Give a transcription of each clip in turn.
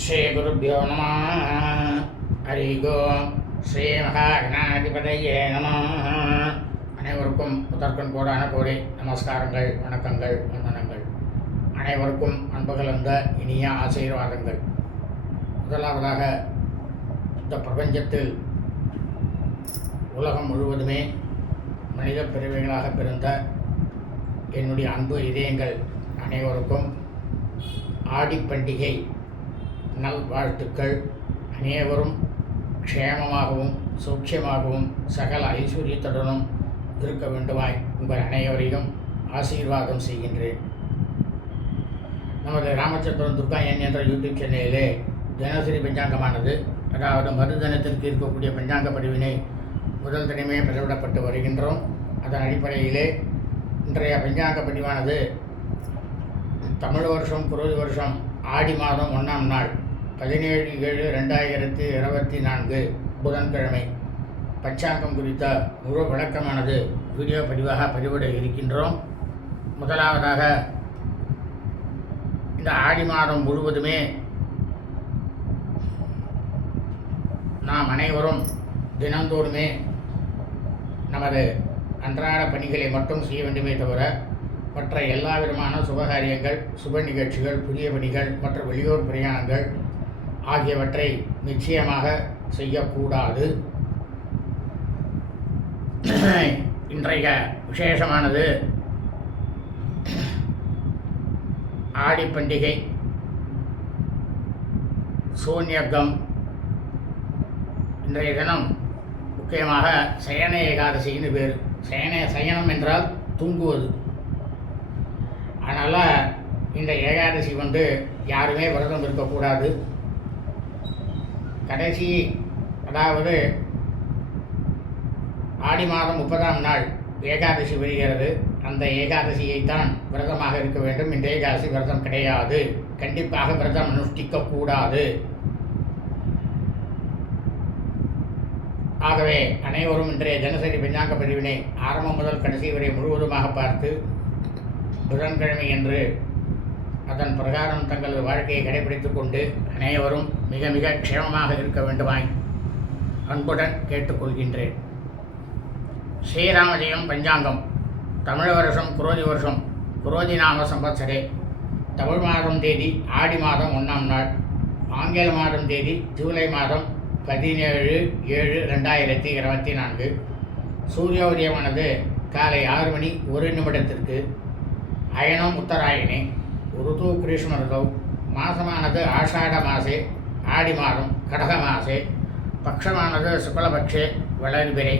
ஸ்ரீகுருப்போ நம. ஹரி ஓம் ஸ்ரீ மகாகணாதிபதையே நம. அனைவருக்கும் முதற்கண் கோடான கோடி நமஸ்காரங்கள் வணக்கங்கள் வந்தனங்கள். அனைவருக்கும் அன்புகலந்த இனிய ஆசீர்வாதங்கள். முதலாவதாக இந்த பிரபஞ்சத்தில் உலகம் முழுவதுமே மனித பிறவிகளாக பிறந்த என்னுடைய அன்பு இதயங்கள் அனைவருக்கும் ஆடி பண்டிகை நல்வாழ்த்துக்கள். அனைவரும் க்ஷேமமாகவும் சௌக்கியமாகவும் சகல ஐஸ்வர்யத்துடனும் இருக்க வேண்டுமாய் உங்கள் அனைவரையும் ஆசீர்வாதம் செய்கின்றேன். நமது ராமச்சந்திரன் துர்கா என் என்ற யூடியூப் சேனலிலே தினசரி பஞ்சாங்கமானது அதாவது மறுதினத்திற்கு இருக்கக்கூடிய பஞ்சாங்க பதிவினை முதல் தினமே பதிவிடப்பட்டு வருகின்றோம். அதன் அடிப்படையிலே இன்றைய பஞ்சாங்க பதிவானது தமிழ் வருஷம் குரோதி வருஷம் ஆடி மாதம் ஒன்றாம் நாள் பதினேழு ஏழு ரெண்டாயிரத்தி இருபத்தி நான்கு புதன்கிழமை. பச்சாங்கம் குறித்த முழு விளக்கமானது வீடியோ பதிவாக பதிவிட இருக்கின்றோம். முதலாவதாக இந்த ஆடி மாதம் முழுவதுமே நாம் அனைவரும் தினந்தோறுமே நமது அன்றாட பணிகளை மட்டும் செய்ய வேண்டுமே தவிர மற்ற எல்லா விதமான சுபகாரியங்கள் சுப நிகழ்ச்சிகள் புதிய பணிகள் மற்ற வெளியூர் பிரயாணங்கள் ஆகியவற்றை நிச்சயமாக செய்யக்கூடாது. இன்றைய விசேஷமானது ஆடி பண்டிகை சூன்யகம் இன்றைய தினம் முக்கியமாக சயன ஏகாதசின்னு பேர். சயன சயனம் என்றால் தூங்குவது. அதனால் இந்த ஏகாதசி வந்து யாருமே விரதம் இருக்கக்கூடாது. கடைசி அதாவது ஆடி மாதம் முப்பதாம் நாள் ஏகாதசி வருகிறது அந்த ஏகாதசியைத்தான் விரதமாக இருக்க வேண்டும். இந்த ஏகாதசி விரதம் கிடையாது. கண்டிப்பாக விரதம் அனுஷ்டிக்கக்கூடாது. ஆகவே அனைவரும் இன்றைய தினசரி பஞ்சாங்க பதிவினை ஆரம்பம் முதல் கடைசி வரை முழுவதுமாக பார்த்து புதன்கிழமை என்று அதன் பிரகாரம் தங்களது வாழ்க்கையை கடைபிடித்துக் கொண்டு அனைவரும் மிக மிக க்ஷேமமாக இருக்க வேண்டுமாய் அன்புடன் கேட்டுக்கொள்கின்றேன். ஸ்ரீராமஜெயம் பஞ்சாங்கம். தமிழ வருஷம் குரோதி வருஷம் குரோதி நாம சம்பத்சரே தமிழ் மாதம் தேதி ஆடி மாதம் ஒன்றாம் நாள். ஆங்கில மாதம் தேதி ஜூலை மாதம் பதினேழு ஏழு ரெண்டாயிரத்தி இருபத்தி நான்கு. சூரிய உதயமானது காலை ஆறு மணி ஒரு நிமிடத்திற்கு. அயனம் உத்தராயணே. ருது கிரீஷ்ம மாசமானது ஆஷாட மாசே ஆடி மாதம் கடக மாசே பக்ஷமானது சுக்லபக்ஷே வளர்பிறை.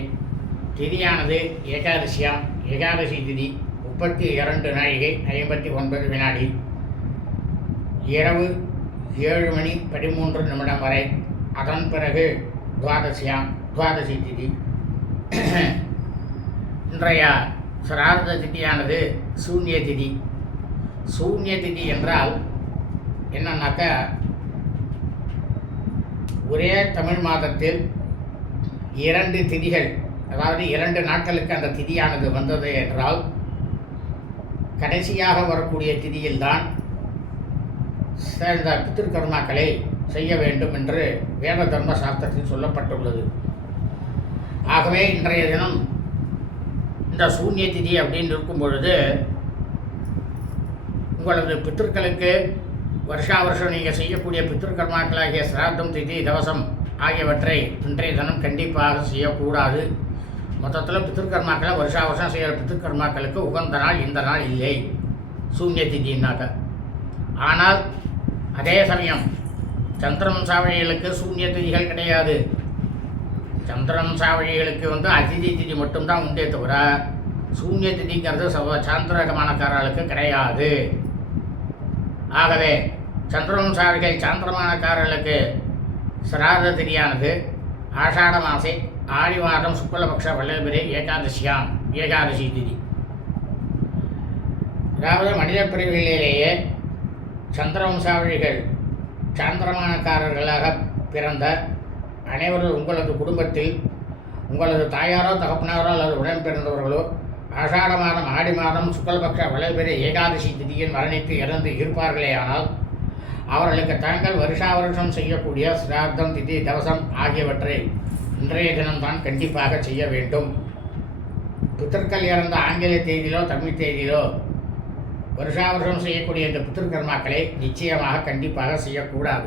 திதியானது ஏகாதசியாம் ஏகாதசி திதி முப்பத்தி இரண்டு நாழிகை ஐம்பத்தி ஒன்பது வினாடி. இரவு ஏழு மணி பதிமூன்று நிமிடம் வரை அதன் பிறகு துவாதசியாம் துவாதசி திதி. இன்றைய சிரார்த்த திதியானது சூன்ய திதி. சூன்ய திதி என்றால் என்னன்னாக்கா ஒரே தமிழ் மாதத்தில் இரண்டு திதிகள் அதாவது இரண்டு நாட்களுக்கு அந்த திதியானது வந்தது என்றால் கடைசியாக வரக்கூடிய திதியில்தான் இந்த பித்திருக்கர்மாக்களை செய்ய வேண்டும் என்று வேத தர்ம சாஸ்திரத்தில் சொல்லப்பட்டுள்ளது. ஆகவே இன்றைய தினம் இந்த சூன்ய திதி அப்படின்னு இருக்கும் பொழுது உங்களது பித்திருக்களுக்கு வருஷா வருஷம் நீங்கள் செய்யக்கூடிய பித்திருக்கர்மாக்களாகிய சிராத்தம் திதி தவசம் ஆகியவற்றை இன்றைய தினம் கண்டிப்பாக செய்யக்கூடாது. மொத்தத்தில் பித்திருக்கர்மாக்களை வருஷா வருஷம் செய்கிற பித்திருக்கர்மாக்களுக்கு உகந்த நாள் இந்த நாள் இல்லை. சூன்ய திதினாக்க. ஆனால் அதே சமயம் சந்திரவம்சாவழிகளுக்கு சூன்ய திதிகள் கிடையாது. சந்திரன் சாவழிகளுக்கு வந்து அதிதி திதி மட்டும்தான் உண்டே தவிர சூன்ய திதிங்கிறது சவ சாந்திரகமானக்காரர்களுக்கு கிடையாது. ஆகவே சந்திரவம்சாரிகள் சாந்திரமானக்காரர்களுக்கு சிராத திதியானது ஆஷாட மாசே ஆடி மாதம் சுக்லபக்ஷ வல்லபிரி ஏகாதசியாம் ஏகாதசி திதி. அதாவது மனித பிரிவுகளிலேயே சந்திரவம்சாவழிகள் சாந்திரமானக்காரர்களாக பிறந்த அனைவரும் உங்களது குடும்பத்தில் உங்களது தாயாரோ தகப்பனாரோ அல்லது உடன் பிறந்தவர்களோ ஆஷாட மாதம் ஆடி மாதம் சுக்கல்பக்ஷ வளர்பெரிய ஏகாதசி திதியில் மரணித்து இறந்து இருப்பார்களேயானால் அவர்களுக்கு தாங்கள் வருஷா வருஷம் செய்யக்கூடிய சிரார்த்தம் திதி தவசம் ஆகியவற்றை இன்றைய தினம்தான் கண்டிப்பாக செய்ய வேண்டும். பித்தர்கள் இறந்த ஆங்கில தேதியிலோ தமிழ் தேதியிலோ வருஷா வருஷம் செய்யக்கூடிய இந்த பித்திருக்கர்மாக்களை நிச்சயமாக கண்டிப்பாக செய்யக்கூடாது.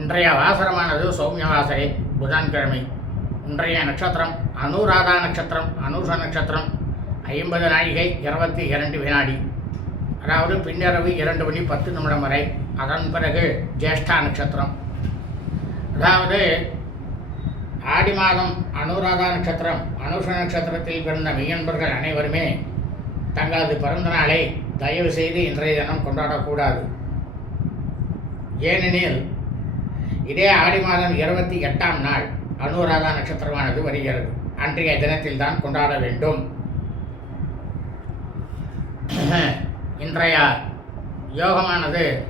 இன்றைய வாசரமானது சௌமிய வாசரை புதன்கிழமை. இன்றைய நட்சத்திரம் அனுராதா நட்சத்திரம் அனுஷ நட்சத்திரம் ஐம்பது நாழிகை இருபத்தி இரண்டு வினாடி. அதாவது பின்னரவு இரண்டு மணி பத்து நிமிடம் வரை. அதன் பிறகு ஜேஷ்டா நட்சத்திரம். அதாவது ஆடி மாதம் அனுராதா நட்சத்திரம் அனுஷ நட்சத்திரத்தில் பிறந்த மெய்யன்பர்கள் அனைவருமே தங்களது பிறந்த நாளை தயவு செய்து இன்றைய தினம் கொண்டாடக்கூடாது. ஏனெனில் இதே ஆடி மாதம் இருபத்தி எட்டாம் நாள். அனுராதா நட்சத்திரமானது வருகிறது. அன்றைய தினத்தில் தான் கொண்டாட வேண்டும். இன்றைய யோகமானது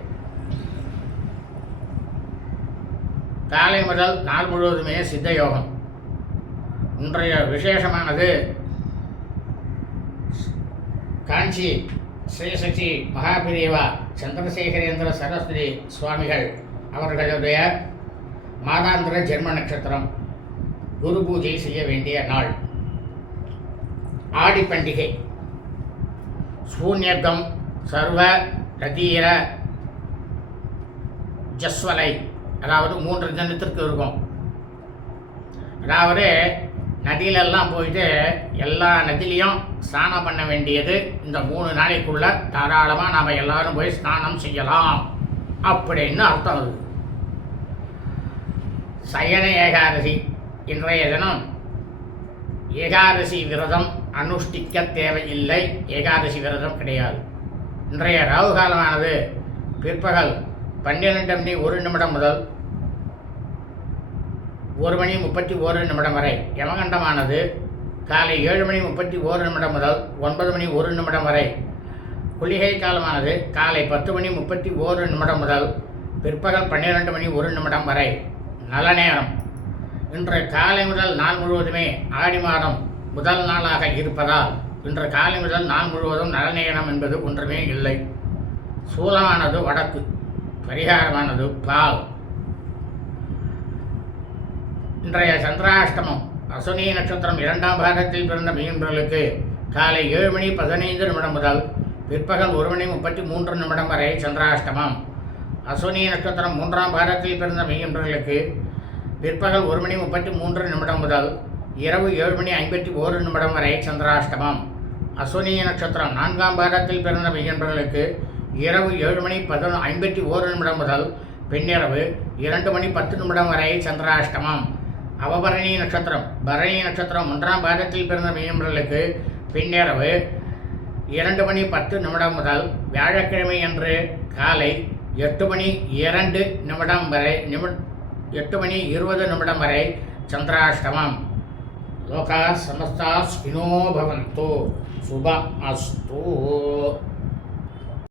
காலை முதல் நாள் முழுவதுமே சித்த யோகம். இன்றைய விசேஷமானது காஞ்சி ஸ்ரீ மகாபிரிவா சந்திரசேகரேந்திர சரஸ்வதி சுவாமிகள் அவர்களுடைய மாதாந்திர ஜென்ம நட்சத்திரம். குரு பூஜை செய்ய வேண்டிய நாள். ஆடி பண்டிகை. சூன்யகம் சர்வ ரதீர ஜஸ்வலை அதாவது மூன்று தினத்திற்கு இருக்கும். அதாவது நதியிலெல்லாம் போயிட்டு எல்லா நதிலையும் ஸ்நானம் பண்ண வேண்டியது இந்த மூணு நாளைக்குள்ள. தாராளமாக நாம் எல்லாரும் போய் ஸ்நானம் செய்யலாம். அப்படின்னு அர்த்தம் அது. சயன ஏகாதசி. இன்றைய தினம் ஏகாதசி விரதம் அனுஷ்டிக்க தேவையில்லை. ஏகாதசி விரதம் கிடையாது. இன்றைய ராகு காலமானது பிற்பகல் பன்னிரெண்டு மணி ஒரு நிமிடம் முதல் ஒரு மணி முப்பத்தி ஓரு நிமிடம் வரை. யமகண்டமானது காலை ஏழு மணி முப்பத்தி ஓரு நிமிடம் முதல் ஒன்பது மணி ஒரு நிமிடம் வரை. குளிகை காலமானது காலை பத்து மணி முப்பத்தி ஓரு நிமிடம் முதல் பிற்பகல் பன்னிரெண்டு மணி ஒரு நிமிடம் வரை. நல்ல நேரம். இன்று காலை முதல் நாள் முழுவதுமே ஆடி மாதம் முதல் நாளாக இருப்பதால் இன்று காலை முதல் நாள் முழுவதும் நல்ல என்பது ஒன்றுமே இல்லை. சூலமானது வடக்கு பரிகாரமானது பால். இன்றைய சந்திராஷ்டமம் அசுனி நட்சத்திரம் இரண்டாம் பாகத்தில் பிறந்த மீன்களுக்கு காலை ஏழு மணி பதினைந்து நிமிடம் முதல் பிற்பகல் ஒரு மணி முப்பத்தி மூன்று நிமிடம் வரை சந்திராஷ்டமம். அசுனி நட்சத்திரம் மூன்றாம் பாகத்தில் பிறந்த மீன்களுக்கு பிற்பகல் ஒரு மணி முப்பத்தி மூன்று நிமிடம் முதல் இரவு ஏழு மணி ஐம்பத்தி ஓரு நிமிடம் வரை சந்திராஷ்டமம். அஸ்வினிய நட்சத்திரம் நான்காம் பாகத்தில் பிறந்த மையன்பர்களுக்கு இரவு ஏழு மணி பதினொ ஐம்பத்தி ஓரு நிமிடம் முதல் பின்னிரவு இரண்டு மணி பத்து நிமிடம் வரை சந்திராஷ்டமம். அவபரணி நட்சத்திரம் பரணி நட்சத்திரம் ஒன்றாம் பாகத்தில் பிறந்த மையன்பர்களுக்கு பின்னிரவு இரண்டு மணி பத்து நிமிடம் முதல் வியாழக்கிழமை அன்று காலை எட்டு மணி இரண்டு நிமிடம் வரை நிமிட எட்டு மணி இருபது நிமிடம் வரை சந்திராஷ்டமம். லோகா சமஸ்தா ஸ்பினோ பவந்தோ. சுப அஸ்தூ.